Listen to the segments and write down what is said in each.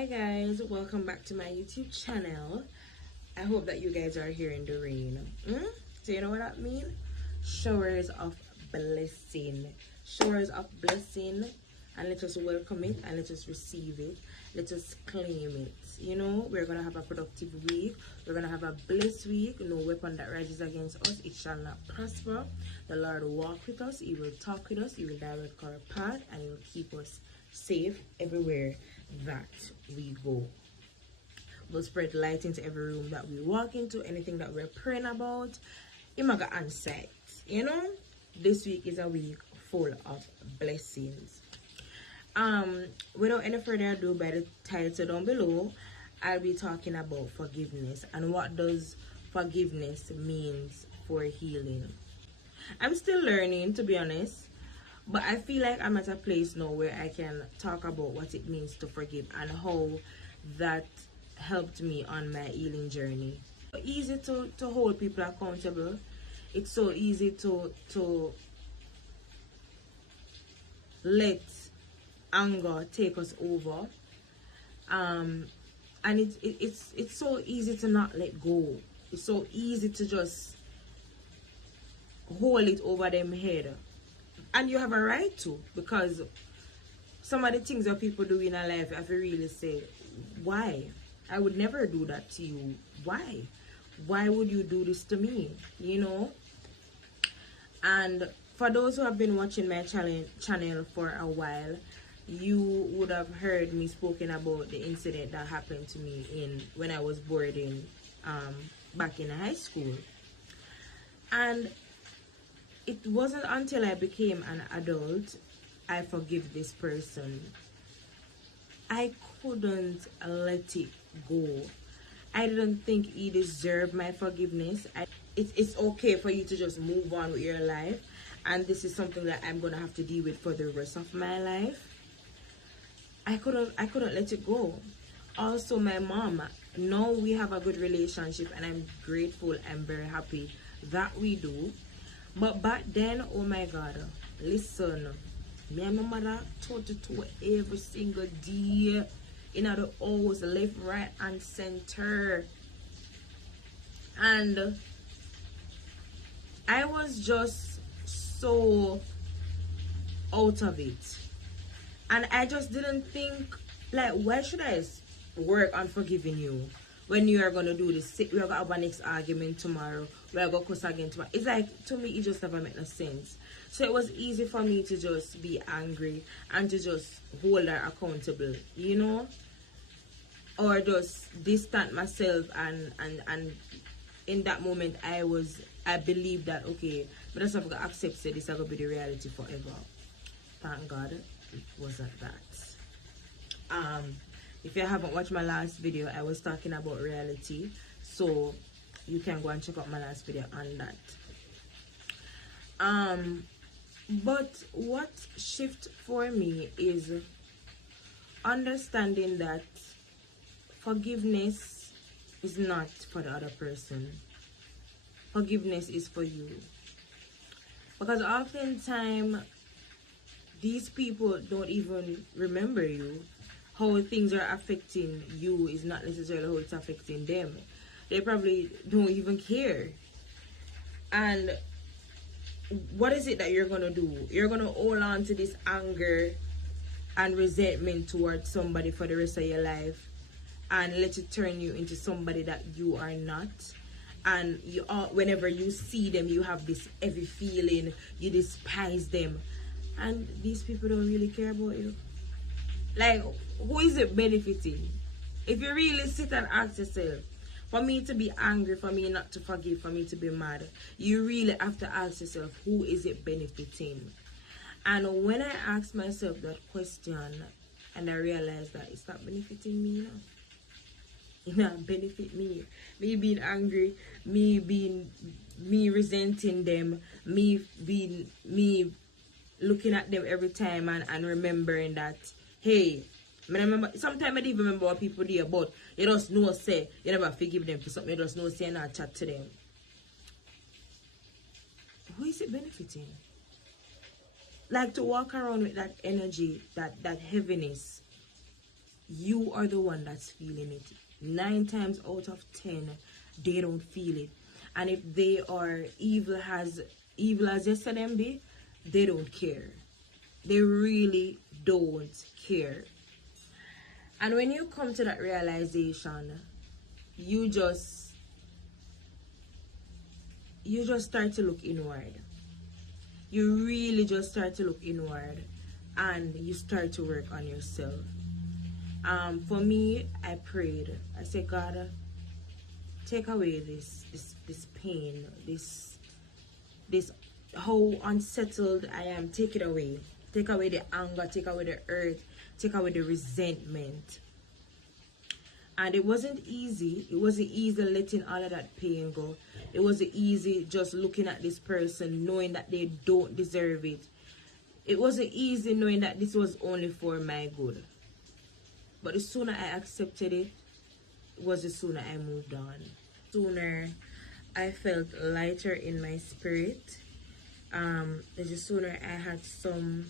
Hi guys, welcome back to my YouTube channel. I hope that you guys are here in the rain. So you know what that means? Showers of blessing. Showers of blessing, and let us welcome it and let us receive it. Let us claim it. You know, we're gonna have a productive week. We're gonna have a blessed week. No weapon that rises against us, it shall not prosper. The Lord will walk with us, He will talk with us, He will direct our path, and He will keep us safe everywhere that we go. We'll spread light into every room that we walk into. Anything that we're praying about, He might get answered. You know, this week is a week full of blessings. Without any further ado, by the title down below, I'll be talking about forgiveness and what does forgiveness means for healing. I'm still learning, to be honest, but I feel like I'm at a place now where I can talk about what it means to forgive and how that helped me on my healing journey. It's so easy to hold people accountable. It's so easy to let anger take us over. And it's so easy to not let go. It's so easy to just hold it over them head. And you have a right to, because some of the things that people do in our life, I have to really say, why? I would never do that to you. Why? Why would you do this to me? You know? And for those who have been watching my channel for a while, you would have heard me spoken about the incident that happened to me when I was boarding back in high school. And it wasn't until I became an adult I forgive this person. I couldn't let it go. I didn't think he deserved my forgiveness. It's okay for you to just move on with your life, and this is something that I'm gonna have to deal with for the rest of my life. I couldn't let it go. Also, my mom, now we have a good relationship, and I'm grateful. I'm very happy that we do. But back then, oh my God, listen, me and my mother taught to every single day in the house, left, right, and center. And I was just so out of it. And I just didn't think, like, why should I work on forgiving you when you are going to do this? We're going to have our next argument tomorrow. We're going to cuss again tomorrow. It's like, to me, it just never made no sense. So it was easy for me to just be angry and to just hold her accountable, you know? Or just distant myself, and in that moment I believed that, okay, but I just have to accept that this is going to be the reality forever. Thank God it wasn't that. If you haven't watched my last video, I was talking about reality, so you can go and check out my last video on that. But what shift for me is understanding that forgiveness is not for the other person. Forgiveness is for you. Because oftentimes these people don't even remember you. How things are affecting you is not necessarily how it's affecting them. They probably don't even care. And what is it that you're going to do? You're going to hold on to this anger and resentment towards somebody for the rest of your life and let it turn you into somebody that you are not. And you are, whenever you see them, you have this heavy feeling, you despise them. And these people don't really care about you. Like, who is it benefiting? If you really sit and ask yourself, for me to be angry, for me not to forgive, for me to be mad, you really have to ask yourself, who is it benefiting? And when I ask myself that question, and I realize that it's not benefiting me now. It not benefit me. Me being angry, me resenting them, me looking at them every time and remembering that, hey, I remember, sometimes I don't even remember what people do, but you just know, say, you never forgive them for something, you just know, say, and not chat to them. Who is it benefiting? Like, to walk around with that energy, that heaviness, you are the one that's feeling it. 9 times out of 10, they don't feel it. And if they are evil as yesterday be, they don't care. They really don't care. And when you come to that realization, you just start to look inward. You really just start to look inward, and you start to work on yourself. For me, I prayed. I said, God, take away this pain, this how unsettled I am. Take it away. Take away the anger, take away the hurt, take away the resentment. And it wasn't easy. It wasn't easy letting all of that pain go. It wasn't easy just looking at this person, knowing that they don't deserve it. It wasn't easy knowing that this was only for my good. But the sooner I accepted it, was the sooner I moved on. Sooner I felt lighter in my spirit. The sooner I had some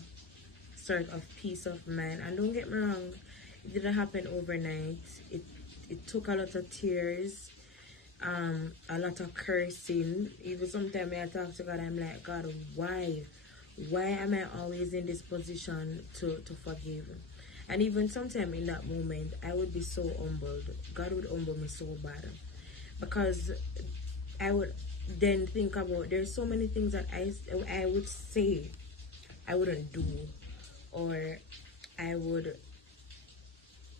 sort of peace of mind. And don't get me wrong, it didn't happen overnight. It took a lot of tears, a lot of cursing. Even sometimes I talk to God, I'm like, God, why? Why am I always in this position to forgive? And even sometimes in that moment, I would be so humbled. God would humble me so bad. Because I would then think about, there's so many things that I would say I wouldn't do. Or I would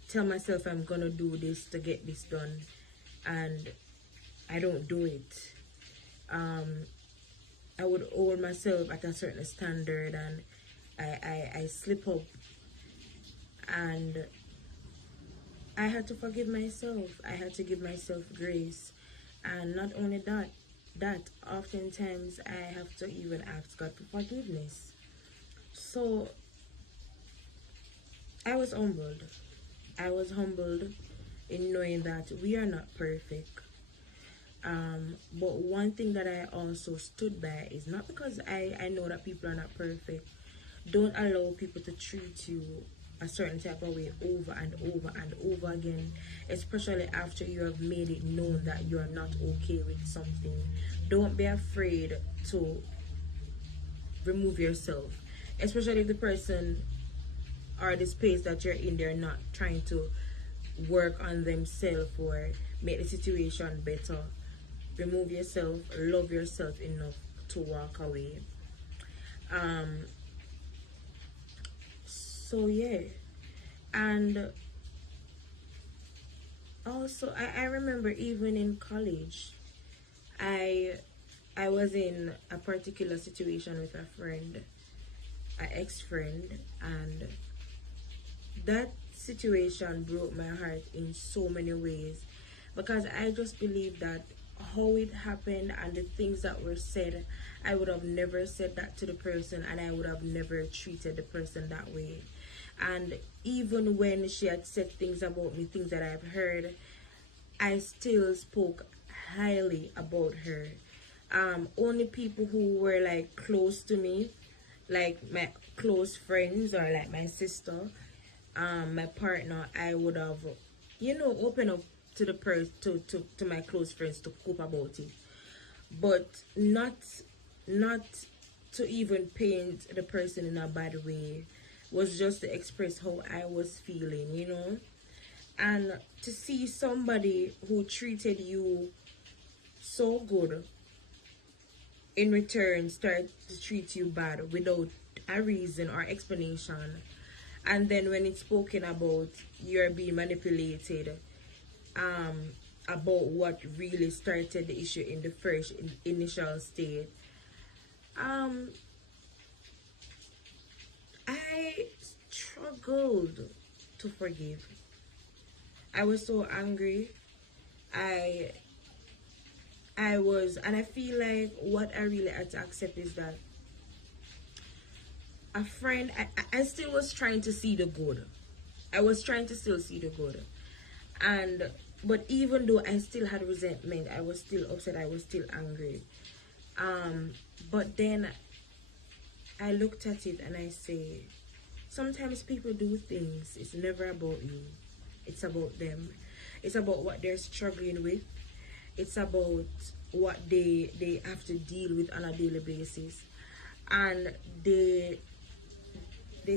tell myself I'm gonna do this to get this done, and I don't do it. I would hold myself at a certain standard, and I slip up, and I had to forgive myself. I had to give myself grace. And not only that oftentimes I have to even ask God for forgiveness. So I was humbled. I was humbled in knowing that we are not perfect. But one thing that I also stood by is not because I know that people are not perfect. Don't allow people to treat you a certain type of way over and over and over again, especially after you have made it known that you are not okay with something. Don't be afraid to remove yourself, especially if the person or the space that you're in, they're not trying to work on themselves or make the situation better. Remove yourself, love yourself enough to walk away. So yeah. And also I remember even in college, I was in a particular situation with a friend, an ex-friend, and that situation broke my heart in so many ways, because I just believe that how it happened and the things that were said, I would have never said that to the person, and I would have never treated the person that way. And even when she had said things about me, things that I've heard, I still spoke highly about her. Only people who were like close to me, like my close friends or like my sister, my partner, I would have, opened up to the to my close friends to cope about it, but not to even paint the person in a bad way. Was just to express how I was feeling. And to see somebody who treated you so good in return start to treat you bad without a reason or explanation, and then when it's spoken about, you're being manipulated about what really started the issue in the first initial state. I struggled to forgive. I was so angry. I was, and I feel like what I really had to accept is that a friend, I still was trying to see the good. I was trying to still see the good. But even though I still had resentment, I was still upset, I was still angry. But then I looked at it and I say, sometimes people do things, it's never about you. It's about them. It's about what they're struggling with. It's about what they have to deal with on a daily basis, and they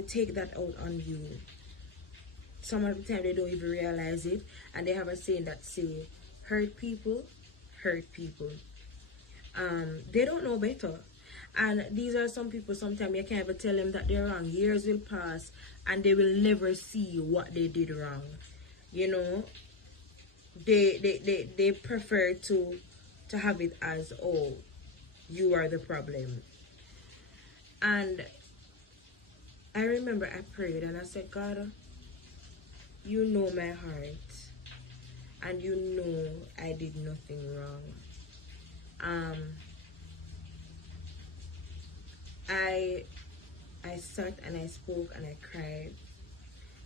take that out on you. Some of the time they don't even realize it, and they have a saying that say, hurt people hurt people. They don't know better. And these are some people, sometimes you can't ever tell them that they're wrong. Years will pass and they will never see what they did wrong. You know, they prefer to have it as, oh, you are the problem. And I remember I prayed and I said, God, you know my heart, and you know I did nothing wrong. I sat and I spoke and I cried,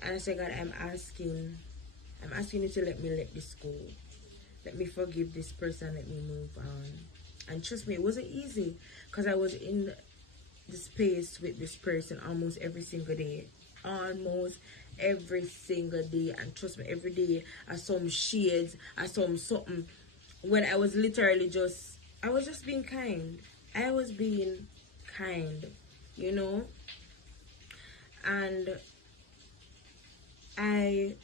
and I said, God, I'm asking you to let me let this go. Let me forgive this person, let me move on. And trust me, it wasn't easy, because I was in the space with this person almost every single day. Almost every single day. And trust me, every day I saw some shades, I saw something, when I was literally I was just being kind. I was being kind, you know. And I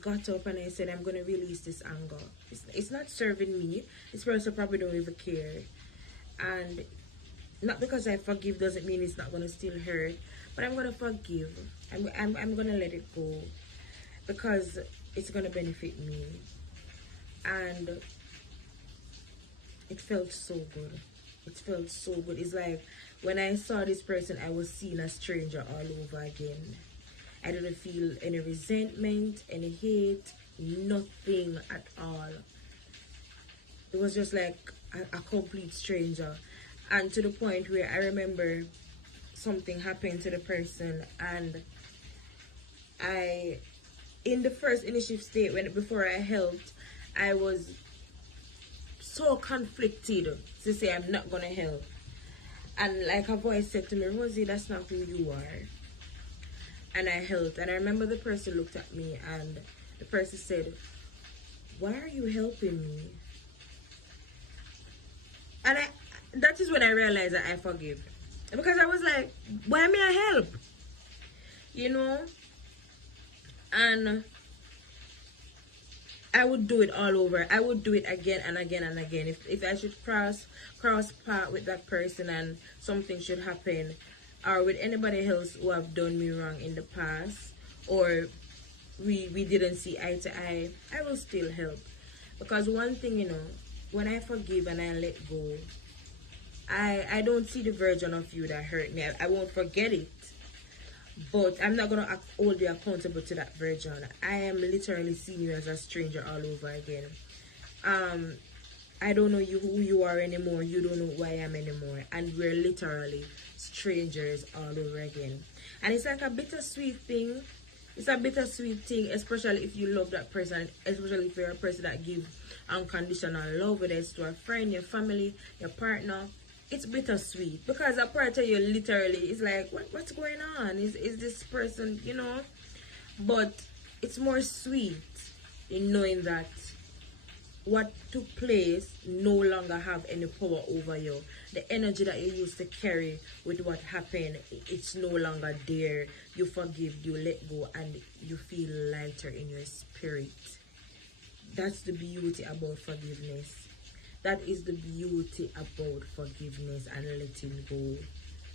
got up and I said, I'm going to release this anger. It's not serving me. This person probably don't even care. And not because I forgive doesn't mean it's not going to still hurt, but I'm going to forgive. I'm going to let it go, because it's going to benefit me. And it felt so good. It felt so good. It's like when I saw this person, I was seeing a stranger all over again. I didn't feel any resentment, any hate, nothing at all. It was just like a complete stranger. And to the point where I remember something happened to the person, and in the first initial state, before I helped, I was so conflicted to say I'm not gonna help. And like a voice said to me, Rosie, that's not who you are. And I helped. And I remember the person looked at me and the person said, why are you helping me? And that is when I realized that I forgive. Because I was like, why may I help? You know? And I would do it all over. I would do it again and again and again. If I should cross path with that person and something should happen, or with anybody else who have done me wrong in the past, or we didn't see eye to eye, I will still help. Because one thing, you know, when I forgive and I let go, I don't see the version of you that hurt me. I won't forget it. But I'm not going to hold you accountable to that version. I am literally seeing you as a stranger all over again. I don't know who you are anymore. You don't know who I am anymore. And we're literally strangers all over again. And it's like a bittersweet thing. It's a bittersweet thing, especially if you love that person. Especially if you're a person that gives unconditional love, whether it's to a friend, your family, your partner. It's bittersweet, because a part of you literally is like, what's going on? Is this person, you know? But it's more sweet in knowing that what took place no longer have any power over you. The energy that you used to carry with what happened, it's no longer there. You forgive, you let go, and you feel lighter in your spirit. That's the beauty about forgiveness. That is the beauty about forgiveness and letting go.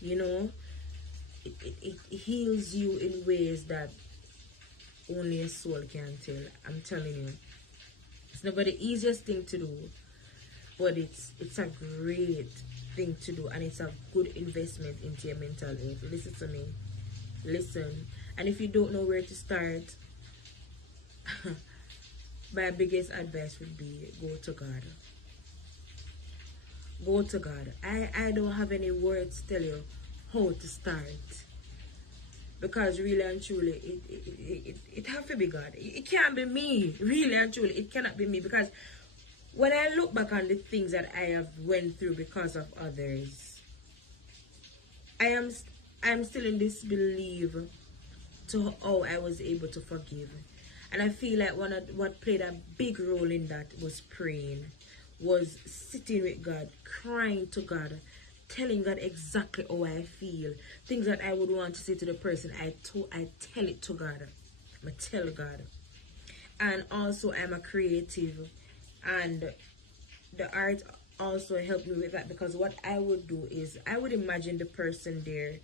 You know, it heals you in ways that only a soul can tell. I'm telling you. It's never the easiest thing to do, but it's a great thing to do, and it's a good investment into your mental health. Listen to me. Listen. And if you don't know where to start, my biggest advice would be go to God. Go to God. I don't have any words to tell you how to start, because really and truly it have to be God. It can't be me. Really and truly it cannot be me, because when I look back on the things that I have went through because of others, I'm still in disbelief to how I was able to forgive. And I feel like one of what played a big role in that was praying, was sitting with God, crying to God, telling God exactly how I feel, things that I would want to say to the person. I tell it to God. I tell God. And also I'm a creative, and the art also helped me with that, because what I would do is I would imagine the person there,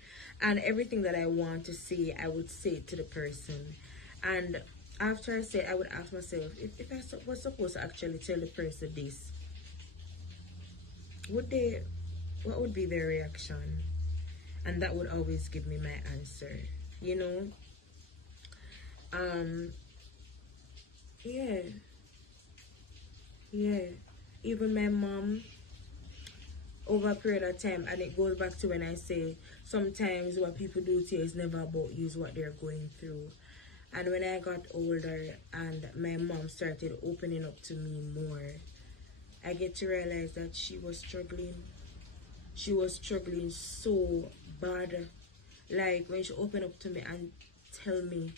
and everything that I want to say I would say it to the person. And after I say, I would ask myself, if I was supposed to actually tell the person this, would they, what would be their reaction? And that would always give me my answer, you know. um yeah, yeah. Even my mom, over a period of time, and it goes back to when I say sometimes what people do to you is never about you, is what they're going through. And when I got older and my mom started opening up to me more, I get to realize that she was struggling. She was struggling so bad. Like when she opened up to me and tell me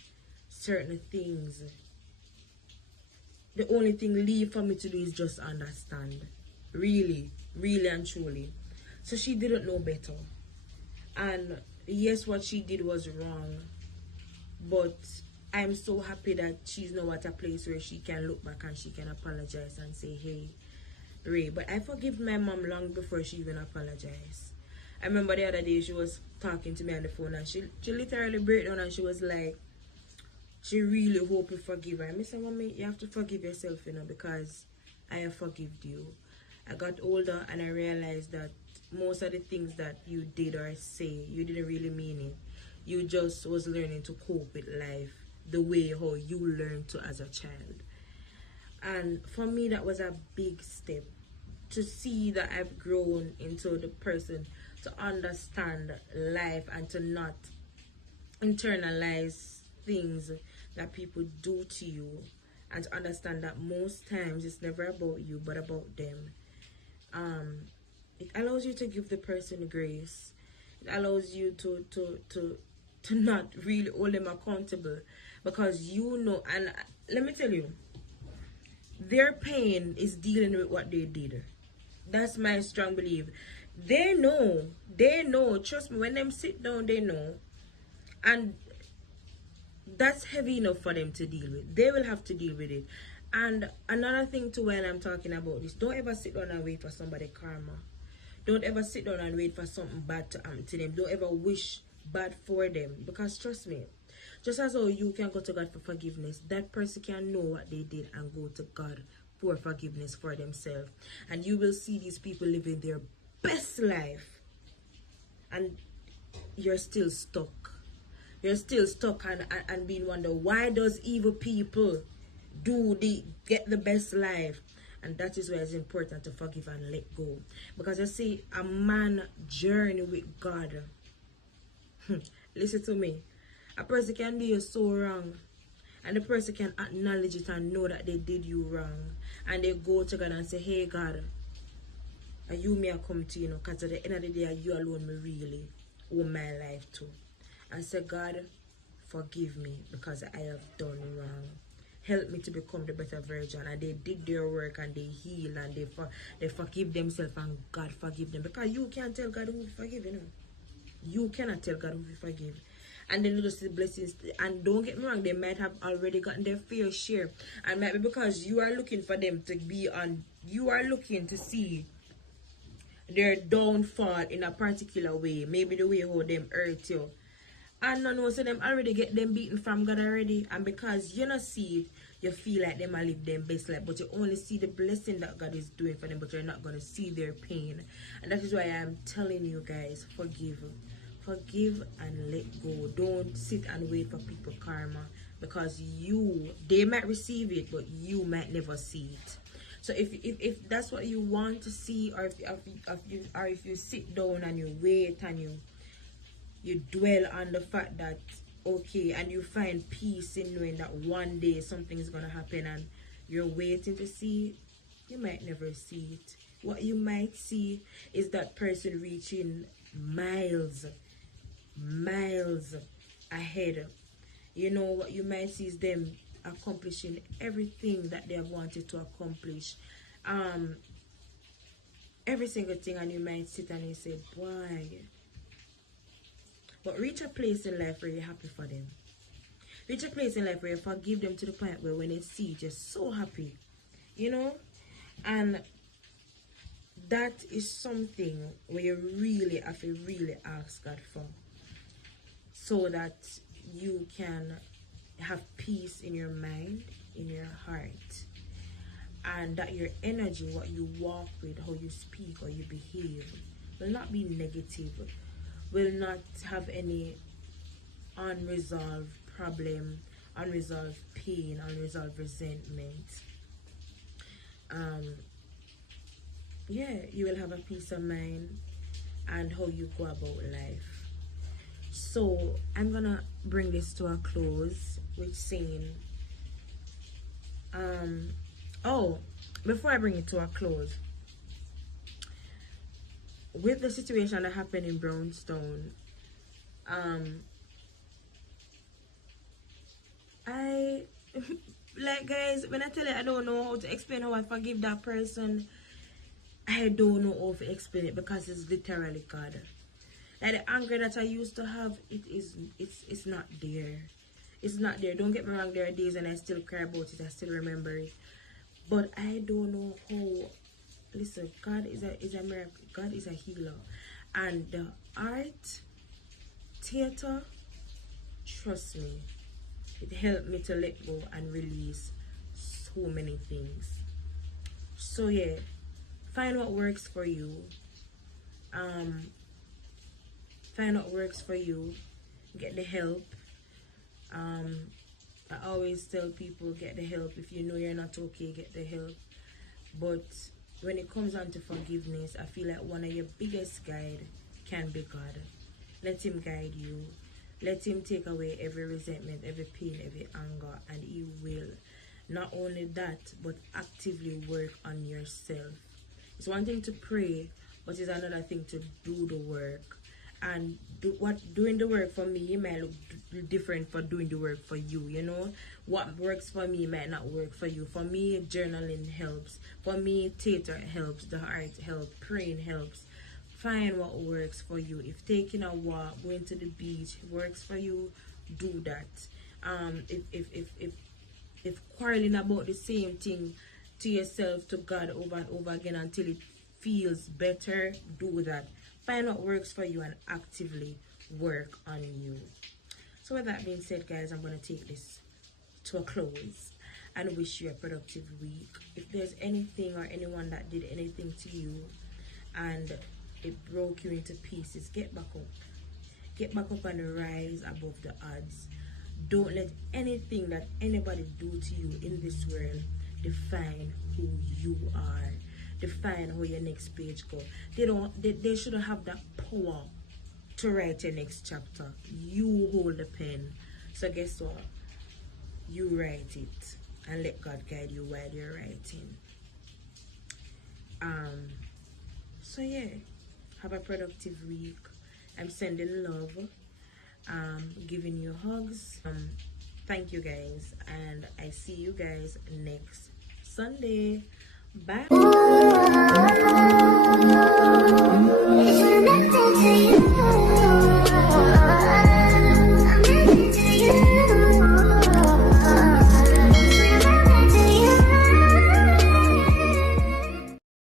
certain things, the only thing leave for me to do is just understand. Really, really and truly. So she didn't know better. And yes, what she did was wrong. But I'm so happy that she's now at a place where she can look back and she can apologize and say, hey, Ray. But I forgive my mom long before she even apologized. I remember the other day she was talking to me on the phone, and she literally broke down and she was like, she really hope you forgive her. I said, Mommy, you have to forgive yourself, you know, because I have forgived you. I got older and I realized that most of the things that you did or say, you didn't really mean it. You just was learning to cope with life the way how you learned to as a child. And for me, that was a big step, to see that I've grown into the person to understand life and to not internalize things that people do to you, and to understand that most times it's never about you but about them. It allows you to give the person grace. It allows you to not really hold them accountable, because you know. And let me tell you, their pain is dealing with what they did. That's my strong belief. They know, trust me, when them sit down, they know. And that's heavy enough for them to deal with. They will have to deal with it. And another thing too, when I'm talking about this, don't ever sit down and wait for somebody karma. Don't ever sit down and wait for something bad to happen to them. Don't ever wish bad for them. Because trust me, just as how you can go to God for forgiveness, that person can know what they did and go to God for forgiveness for themselves. And you will see these people living their best life, and you're still stuck. You're still stuck and being wonder, why does evil people get the best life? And that is why it's important to forgive and let go. Because you see, a man journey with God. Listen to me. A person can do you so wrong, and the person can acknowledge it and know that they did you wrong, and they go to God and say, hey God, and you may come to, you know, because at the end of the day, you alone me really owe my life to. And say, God, forgive me because I have done wrong. Help me to become the better version. And they did their work and they heal and they forgive themselves, and God forgive them. Because you can't tell God who to forgive, you know. You cannot tell God who to forgive. And then you just see the blessings. And don't get me wrong, they might have already gotten their fair share. And maybe because you are looking for them to be on, you are looking to see their downfall in a particular way. Maybe the way how them hurt you. And no, so them already get them beaten from God already. And because you not see it, you feel like them are live their best life. But you only see the blessing that God is doing for them, but you're not going to see their pain. And that is why I'm telling you guys, forgive. Forgive and let go. Don't sit and wait for people karma. Because they might receive it, but you might never see it. So if that's what you want to see, or if you sit down and you wait and you dwell on the fact that, okay, and you find peace in knowing that one day something is going to happen and you're waiting to see it, you might never see it. What you might see is that person reaching miles ahead. You know, what you might see is them accomplishing everything that they have wanted to accomplish. Um, every single thing, and you might sit and you say, why? But reach a place in life where you're happy for them. Reach a place in life where you forgive them to the point where when they see you, you're so happy. You know? And that is something where you really have to really ask God for, so that you can have peace in your mind, in your heart, and that your energy, what you walk with, how you speak or you behave, will not be negative, will not have any unresolved problem, unresolved pain, unresolved resentment. Yeah, you will have a peace of mind and how you go about life. So I'm gonna bring this to a close with saying, oh, before I bring it to a close, with the situation that happened in Brownstown, I like, guys, when I tell you I don't know how to explain how I forgive that person, I don't know how to explain it, because it's literally God. Like the anger that I used to have, it's not there. It's not there. Don't get me wrong, there are days and I still cry about it, I still remember it. But I don't know how. Listen, God is a miracle. God is a healer. And the art, theater, trust me, it helped me to let go and release so many things. So yeah, find what works for you. Find what works for you. Get the help. I always tell people, get the help. If you know you're not okay, get the help. But when it comes on to forgiveness, I feel like one of your biggest guide can be God. Let him guide you. Let him take away every resentment, every pain, every anger, and he will. Not only that, but actively work on yourself. It's one thing to pray, but it's another thing to do the work. And doing the work for me might look different for doing the work for you. You know, what works for me might not work for you. For me, journaling helps. For me, theater helps. The art helps. Praying helps. Find what works for you. If taking a walk, going to the beach works for you, do that. If quarreling about the same thing to yourself, to God, over and over again until it feels better, do that. Find what works for you and actively work on you. So with that being said, guys, I'm going to take this to a close and wish you a productive week. If there's anything or anyone that did anything to you and it broke you into pieces, get back up. Get back up and rise above the odds. Don't let anything that anybody do to you in this world define who you are. Define how your next page go. They shouldn't have that power to write your next chapter. You hold the pen. So guess what? You write it and let God guide you while you're writing. So yeah, have a productive week. I'm sending love, giving you hugs. Thank you guys, and I see you guys next Sunday. Bye.